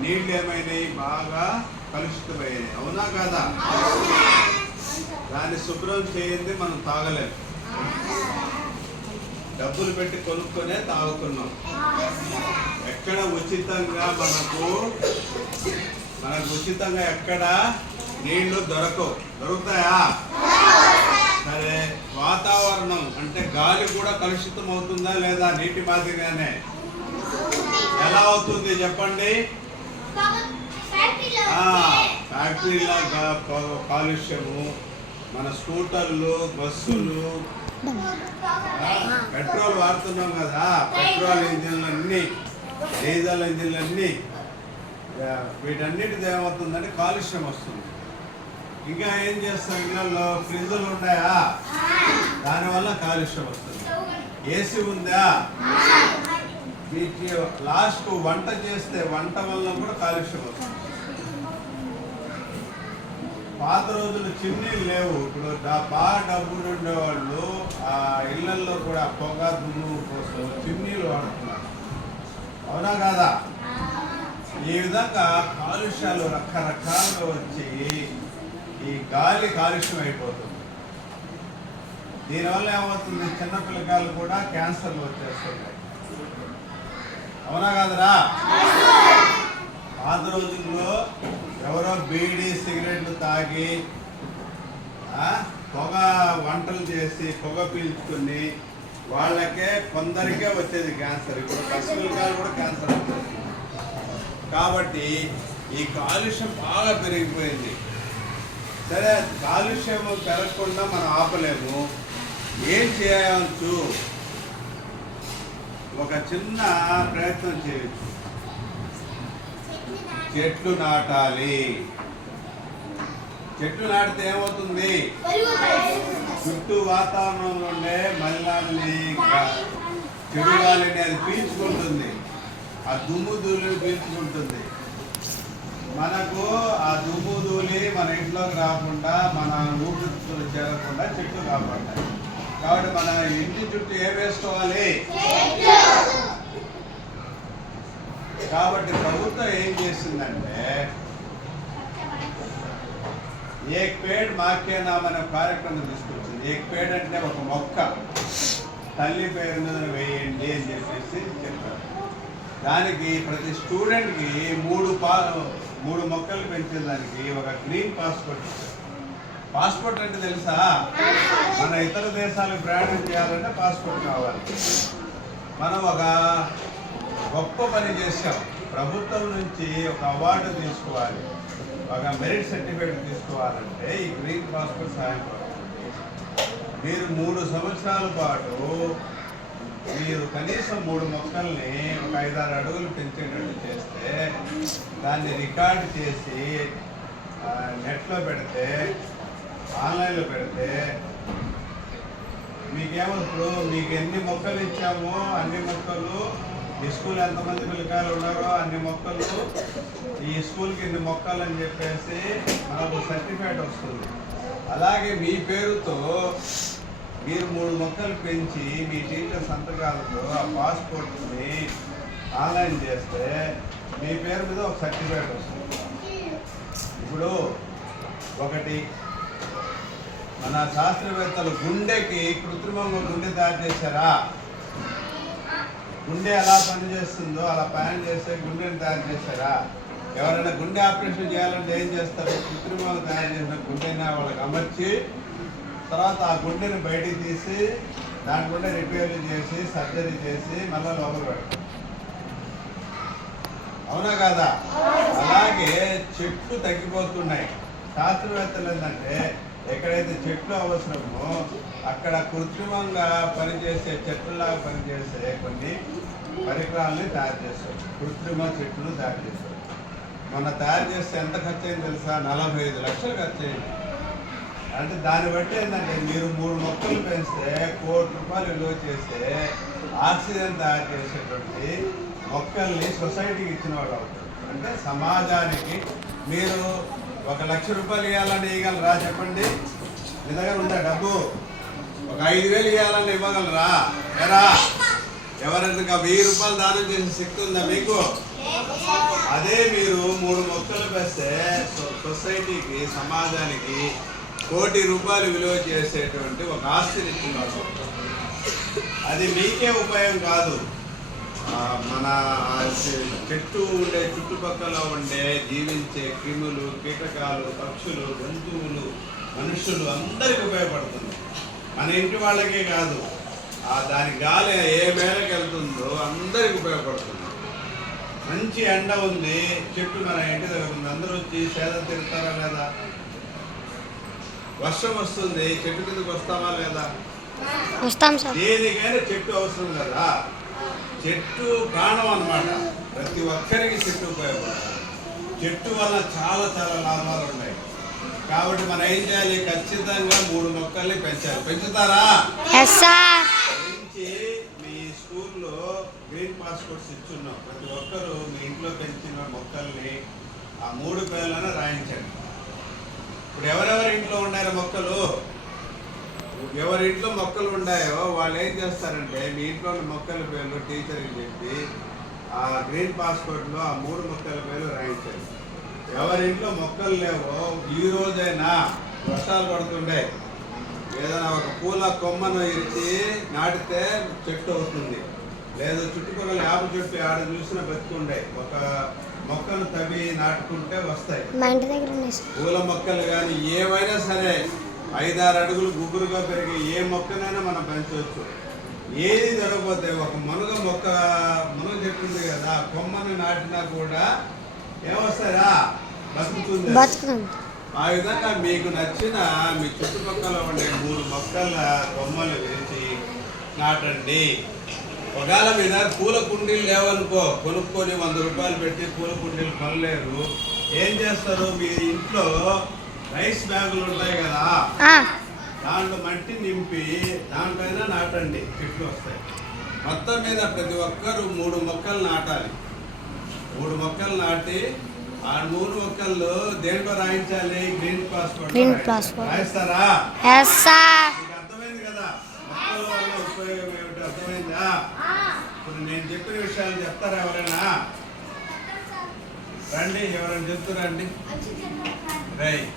నీళ్ళు ఏమైనాయి, బాగా కలుషితమయ్యాయి. అవునా కాదా? దాన్ని శుభ్రం చేయండి మనం తాగలేము. డబ్బులు పెట్టి కొనుక్కొనే తాగుతున్నాం. ఎక్కడ ఉచితంగా మనకు ఉచితంగా ఎక్కడ నీళ్లు దొరుకుతాయా? సరే, వాతావరణం అంటే గాలి కూడా కలుషితం అవుతుందా లేదా? నీటి మాదిరిగానే ఎలా అవుతుంది చెప్పండి? ఫ్యాక్టరీల కాలుష్యము, మన స్కూటర్లు, బస్సులు, పెట్రోల్ వాడుతున్నాం కదా, పెట్రోల్ ఇంజిన్లన్నీ, డీజిల్ ఇంజిన్లన్నీ, వీటన్నిటిది ఏమవుతుందంటే కాలుష్యం వస్తుంది. ఇంకా ఏం చేస్తాం, ఇళ్ళల్లో ఫ్రిడ్జ్లు ఉన్నాయా, దానివల్ల కాలుష్యం వస్తుంది. ఏసీ ఉందా, వీటి లాస్ట్ వంట చేస్తే వంట వల్ల కూడా కాలుష్యం వస్తుంది. పాత రోజులు చిమ్నీలు లేవు. ఇప్పుడు బాగా డబ్బులు ఉండేవాళ్ళు ఆ ఇళ్లల్లో కూడా పొగ దుమ్ము కోసం చిమ్నీలు వాడుతున్నారు. అవునా కాదా? ఈ విధంగా కాలుష్యాలు రకరకాలుగా వచ్చి ఈ గాలి కాలుష్యం అయిపోతుంది. దీనివల్ల ఏమవుతుంది, చిన్నపిల్లకాయలు కూడా క్యాన్సర్లు వచ్చేస్తున్నాయి. అవునా కాదరా? పాత రోజుల్లో ఎవరో బీడీ సిగరెట్లు తాగి పొగ వంటలు చేసి పొగ పీల్చుకుని వాళ్ళకే కొందరికే వచ్చేది క్యాన్సర్. ఇప్పుడు పసిపిల్లకాయలు కూడా క్యాన్సర్ వచ్చేది. కాబట్టి ఈ కాలుష్యం బాగా పెరిగిపోయింది. సరే, కాలుష్యం పెరగకుండా మనం ఆపలేము. ఏం చేయవచ్చు? ఒక చిన్న ప్రయత్నం చేయొచ్చు. చెట్లు నాటాలి. చెట్లు నాటితే ఏమవుతుంది, చుట్టూ వాతావరణంలో ఉండే మలినాలని, చెడు గాలిని అది పీల్చుకుంటుంది. ఆ దుమ్ము ధూళిని పీల్చుకుంటుంది. మనకు ఆ దుమ్ము ధూళి మన ఇంట్లోకి రాకుండా, మన ఊపిరితిత్తులు చేరకుండా చెట్లు కాపాడతాయి. కాబట్టి మన ఇంటి చుట్టూ ఏం వేసుకోవాలి? కాబట్టి ప్రభుత్వం ఏం చేసిందంటే, ఏక్ పేడ్ మాకే నామ్ అనే కార్యక్రమం తీసుకొచ్చింది. ఏక్ పేడ్ అంటే ఒక మొక్క తల్లి పేరు మీద వేయండి అని చెప్పేసి చెప్పారు. దానికి ప్రతి స్టూడెంట్కి మూడు మొక్కలు పెంచేదానికి ఒక గ్రీన్ పాస్పోర్ట్ ఇచ్చారు. పాస్పోర్ట్ అంటే తెలుసా? మన ఇతర దేశాలకు ప్రయాణం చేయాలంటే పాస్పోర్ట్ కావాలి. మనం ఒక గొప్ప పని చేశాం. ప్రభుత్వం నుంచి ఒక అవార్డు తీసుకోవాలి, ఒక మెరిట్ సర్టిఫికేట్ తీసుకోవాలంటే ఈ గ్రీన్ పాస్పోర్ట్ సహాయపడుతుంది. మీరు 3 సంవత్సరాల పాటు మీరు కనీసం 3 మొక్కల్ని ఒక 5-6 అడుగులు పెంచేటట్టు చేస్తే, దాన్ని రికార్డు చేసి నెట్లో పెడితే, ఆన్లైన్లో పెడితే, మీకేమో మీకు ఎన్ని మొక్కలు ఇచ్చామో అన్ని మొక్కలు, ఈ స్కూల్ ఎంతమంది పిల్లకాయలు ఉన్నారో అన్ని మొక్కలు, ఈ స్కూల్కి ఇన్ని మొక్కలు అని చెప్పేసి మనకు సర్టిఫికేట్ వస్తుంది. అలాగే మీ పేరుతో మీరు 3 మొక్కలు పెంచి మీ టీచర్ సంతకాలతో ఆ పాస్పోర్ట్ని ఆన్లైన్ చేస్తే మీ పేరు మీద ఒక సర్టిఫికేట్ వస్తుంది. ఇప్పుడు ఒకటి, మన శాస్త్రవేత్తలు గుండెకి కృత్రిమంగా గుండె తయారు చేశారా? గుండె ఎలా పనిచేస్తుందో అలా పని చేస్తే గుండెని తయారు చేశారా? ఎవరైనా గుండె ఆపరేషన్ చేయాలంటే ఏం చేస్తారు? కృత్రిమంగా తయారు చేసిన గుండెని వాళ్ళకి అమర్చి, తర్వాత ఆ గుండెని బయటికి తీసి దాని గుండె రిపేర్లు చేసి సర్జరీ చేసి మళ్ళీ లోపల పెడతారు. అవునా కాదా? అలాగే చెట్లు తగ్గిపోతున్నాయి. శాస్త్రవేత్తలు ఏంటంటే, ఎక్కడైతే చెట్లు అవసరమో అక్కడ కృత్రిమంగా పనిచేసే, చెట్లలాగా పనిచేసే కొన్ని పరికరాలని తయారు చేస్తారు. కృత్రిమ చెట్లు తయారు చేస్తారు. మొన్న తయారు చేస్తే ఎంత ఖర్చు అయింది తెలుసా? 45 లక్షలు ఖర్చు అయింది. అంటే దాన్ని బట్టి ఏంటంటే, మీరు 3 మొక్కలు పెంచితే ₹1 కోటి విలువ చేస్తే ఆక్సిజన్ తయారు చేసేటువంటి మొక్కల్ని సొసైటీకి ఇచ్చిన వాళ్ళు అవుతారు. అంటే సమాజానికి మీరు ₹1,00,000 ఇవ్వాలని ఇవ్వగలరా? చెప్పండి. మీ దగ్గర ఉందా డబ్బు? ఒక 5,000 ఇవ్వాలని ఇవ్వగలరా? ఎరా ఎవరైనా ₹1,000 దానం చేసే శక్తి ఉందా మీకు? అదే మీరు 3 మొక్కలు వేస్తే సొసైటీకి, సమాజానికి ₹1 కోటి విలువ చేసేటువంటి ఒక ఆస్తిని ఇస్తున్నారు. అది మీకే ఉపయోగం కాదు, మన చెట్టు ఉండే చుట్టుపక్కల ఉండే జీవించే క్రిములు, కీటకాలు, పక్షులు, జంతువులు, మనుషులు అందరికి ఉపయోగపడుతుంది. మన ఇంటి వాళ్ళకే కాదు, దాని గాలి ఏ మేరకు వెళ్తుందో అందరికి ఉపయోగపడుతుంది. మంచి ఎండ ఉంది, చెట్టు మన ఇంటి దగ్గర ఉంది, అందరూ వచ్చి సేద తిరుగుతారా లేదా? వర్షం వస్తుంది, చెట్టు కిందకి వస్తామా లేదా? వస్తాం సార్. దేనికైనా చెట్టు అవసరం కదా. చెట్టు ప్రాణం అన్నమాట. ప్రతి ఒక్కరికి చెట్టు ఉపయోగపడుతుంది. చెట్టు వల్ల చాలా చాలా లాభాలు ఉన్నాయి. కాబట్టి మనం ఏం చేయాలి? ఖచ్చితంగా 3 మొక్కల్ని పెంచాలి. పెంచుతారా? పెంచి మీ స్కూల్లో గ్రీన్ పాస్పోర్ట్స్ ఇచ్చున్నాం. ప్రతి ఒక్కరూ మీ ఇంట్లో పెంచిన మొక్కల్ని ఆ 3 పేర్లను రాయించండి. ఇప్పుడు ఎవరెవరి ఇంట్లో ఉన్నారో మొక్కలు, ఎవరి ఇంట్లో మొక్కలు ఉన్నాయో వాళ్ళు ఏం చేస్తారంటే మీ ఇంట్లో ఉన్న మొక్కల పేర్లు టీచర్కి చెప్పి ఆ గ్రీన్ పాస్పోర్ట్లో ఆ 3 మొక్కల పేర్లు రాయించండి. ఎవరింట్లో మొక్కలు లేవో ఈ రోజైనా, వర్షాలు పడుతుండే, ఏదైనా ఒక పూల కొమ్మను ఇరిచి నాటితే చెట్టు అవుతుంది. లేదు చుట్టుపక్కల యాప చెట్టు ఆడ చూసినా బతుకుండే, ఒక మొక్కను తవ్వి నాటుకుంటే వస్తాయి. పూల మొక్కలు కానీ ఏవైనా సరే 5-6 అడుగులు గుబురుగా పెరిగి ఏ మొక్కనైనా మనం పెంచవచ్చు. ఏది జరగకపోతే ఒక మునగ చెట్టు ఉంది కదా, కొమ్మను నాటినా కూడా ఏమొస్తారా? బతుకుతుంది. ఆ విధంగా మీకు నచ్చిన మీ చుట్టుపక్కల ఉండే 3 మొక్కల కొమ్మలు వేసి నాటండి. ఒకవేళ మీ దగ్గర పూల కుండీలు లేవనుకో, కొనుక్కొని ₹100 పెట్టి పూల కుండీలు కొనలేరు. ఏం చేస్తారు? మీ ఇంట్లో రైస్ బ్యాగులు ఉంటాయి కదా, దాంట్లో మట్టి నింపి దాంట్లోనే నాటండి, చెట్లు వస్తాయి. మొత్తం మీద ప్రతి ఒక్కరు 3 మొక్కలు నాటాలి. 3 మొక్కలు నాటి ఆ 3 మొక్కలు దేంట్లో రాయించాలి? Green passport రాయిస్తారా? మీకు అర్థమైంది కదా మొక్కల వల్ల ఉపయోగం ఏమిటి? అర్థమైందా? ఇప్పుడు నేను చెప్పిన విషయాలు చెప్తారా ఎవరైనా? రండి, ఎవరైనా చెప్తారండి. రైట్.